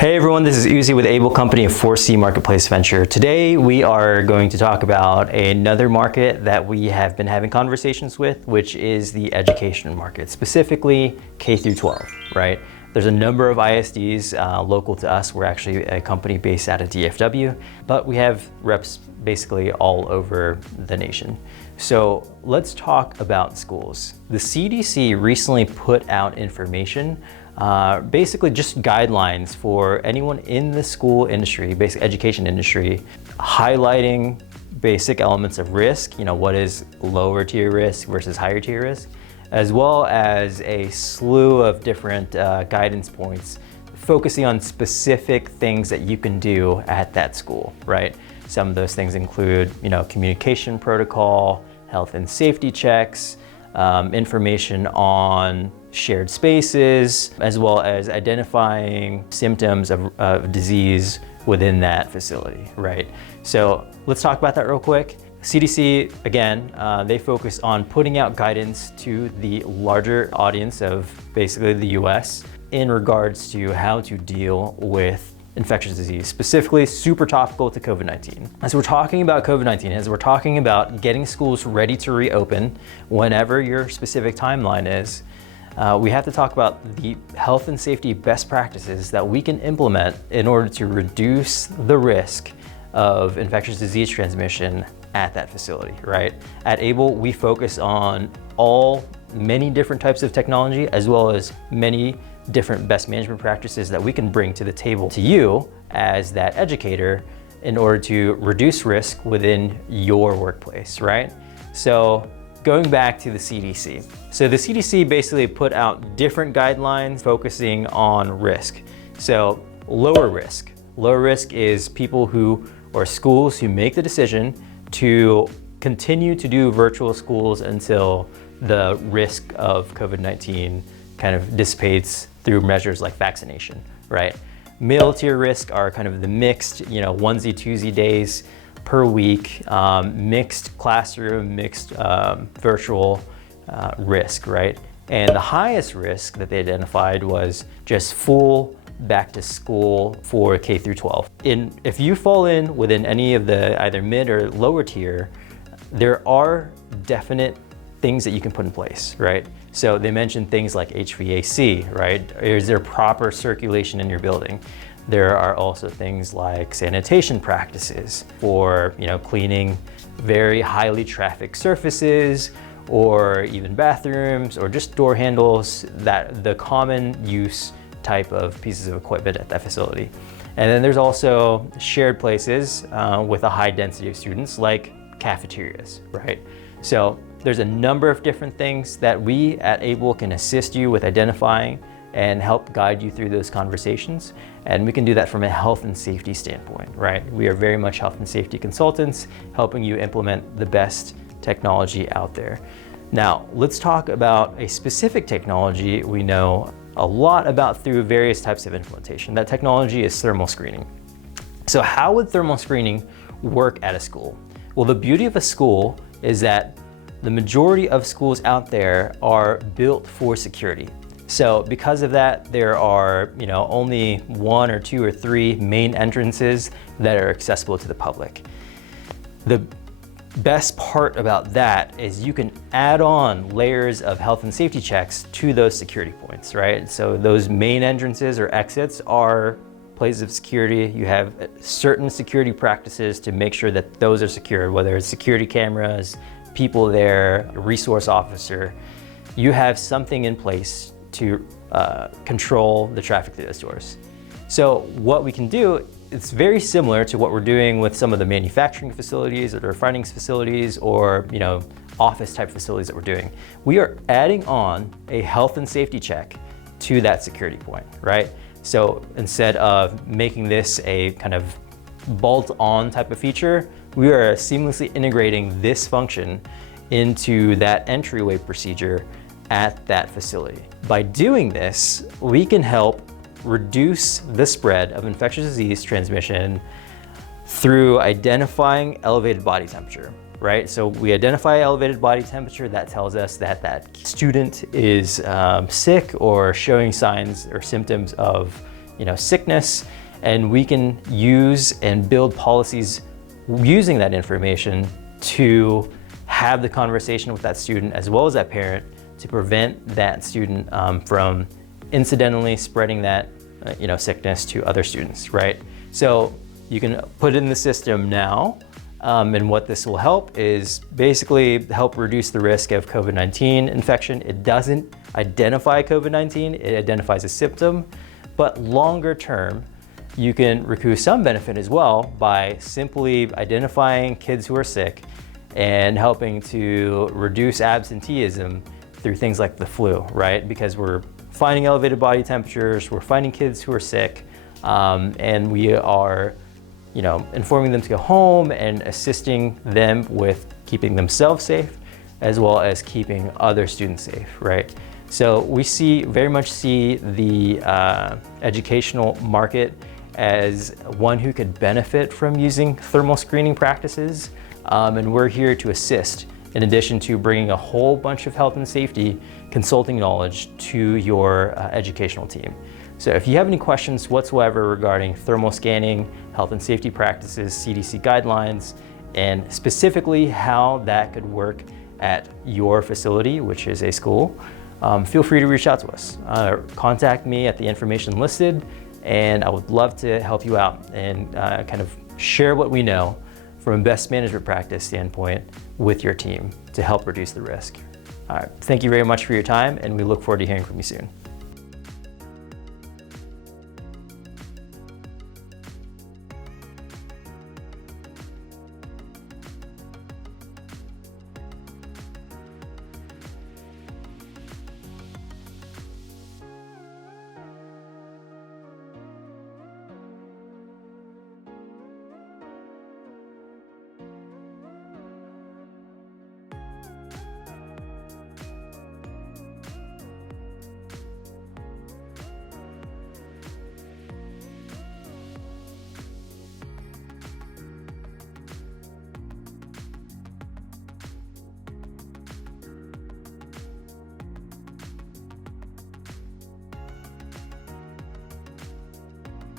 Hey everyone, this is Uzi with Able Company of 4C Marketplace Venture. Today we are going to talk about another market that we have been having conversations with, which is the education market, specifically K through 12, right? There's a number of ISDs local to us. We're actually a company based out of DFW, but we have reps basically all over the nation. So let's talk about schools. The CDC recently put out information, basically just guidelines for anyone in the school industry, basic education industry, highlighting basic elements of risk, what is lower tier risk versus higher tier risk, as well as a slew of different guidance points focusing on specific things that you can do at that school, right? Some of those things include, communication protocol, health and safety checks, information on shared spaces, as well as identifying symptoms of disease within that facility, right? So let's talk about that real quick. CDC, again, they focus on putting out guidance to the larger audience of basically the US in regards to how to deal with infectious disease, specifically super topical to COVID-19. As we're talking about COVID-19, as we're talking about getting schools ready to reopen whenever your specific timeline is, we have to talk about the health and safety best practices that we can implement in order to reduce the risk of infectious disease transmission at that facility, right? At Able, we focus on many different types of technology, as well as many different best management practices that we can bring to the table to you as that educator in order to reduce risk within your workplace, right? So going back to the CDC. So the CDC basically put out different guidelines focusing on risk. So lower risk. Lower risk is people or schools who make the decision to continue to do virtual schools until the risk of COVID-19 kind of dissipates through measures like vaccination, right? Middle tier risk are kind of the mixed, onesie, twosie days per week, mixed classroom, mixed virtual risk, right? And the highest risk that they identified was just full back to school for K through 12. If you fall in within any of the either mid or lower tier, there are definite things that you can put in place, right? So they mentioned things like HVAC, right? Is there proper circulation in your building? There are also things like sanitation practices for, cleaning very highly trafficked surfaces, or even bathrooms, or just door handles, that the common use type of pieces of equipment at that facility. And then there's also shared places with a high density of students, like cafeterias, right? So there's a number of different things that we at Able can assist you with identifying and help guide you through those conversations. And we can do that from a health and safety standpoint, right? We are very much health and safety consultants, helping you implement the best technology out there. Now, let's talk about a specific technology we know a lot about through various types of implementation. That technology is thermal screening. So how would thermal screening work at a school? Well, the beauty of a school is that the majority of schools out there are built for security. So because of that, there are only one or two or three main entrances that are accessible to the public. The best part about that is you can add on layers of health and safety checks to those security points, right? So those main entrances or exits are places of security. You have certain security practices to make sure that those are secure, whether it's security cameras, people there, a resource officer. You have something in place to control the traffic through those doors. So what we can do, it's very similar to what we're doing with some of the manufacturing facilities or the refining facilities or office type facilities that we're doing. We are adding on a health and safety check to that security point, right? So instead of making this a kind of bolt-on type of feature, we are seamlessly integrating this function into that entryway procedure at that facility. By doing this, we can help reduce the spread of infectious disease transmission through identifying elevated body temperature, right? So we identify elevated body temperature. That tells us that that student is sick or showing signs or symptoms of sickness, and we can use and build policies using that information to have the conversation with that student as well as that parent to prevent that student from incidentally spreading that sickness to other students, right? So you can put it in the system now, and what this will help is basically help reduce the risk of COVID-19 infection. It doesn't identify COVID-19, it identifies a symptom, but longer term, you can recoup some benefit as well by simply identifying kids who are sick and helping to reduce absenteeism through things like the flu, right? Because we're finding elevated body temperatures, we're finding kids who are sick, and we are informing them to go home and assisting them with keeping themselves safe as well as keeping other students safe, right? So we very much see the educational market as one who could benefit from using thermal screening practices, and we're here to assist in addition to bringing a whole bunch of health and safety consulting knowledge to your educational team. So if you have any questions whatsoever regarding thermal scanning, health and safety practices, CDC guidelines, and specifically how that could work at your facility, which is a school, feel free to reach out to us. Contact me at the information listed, and I would love to help you out and kind of share what we know from a best management practice standpoint with your team to help reduce the risk. All right, thank you very much for your time, and we look forward to hearing from you soon.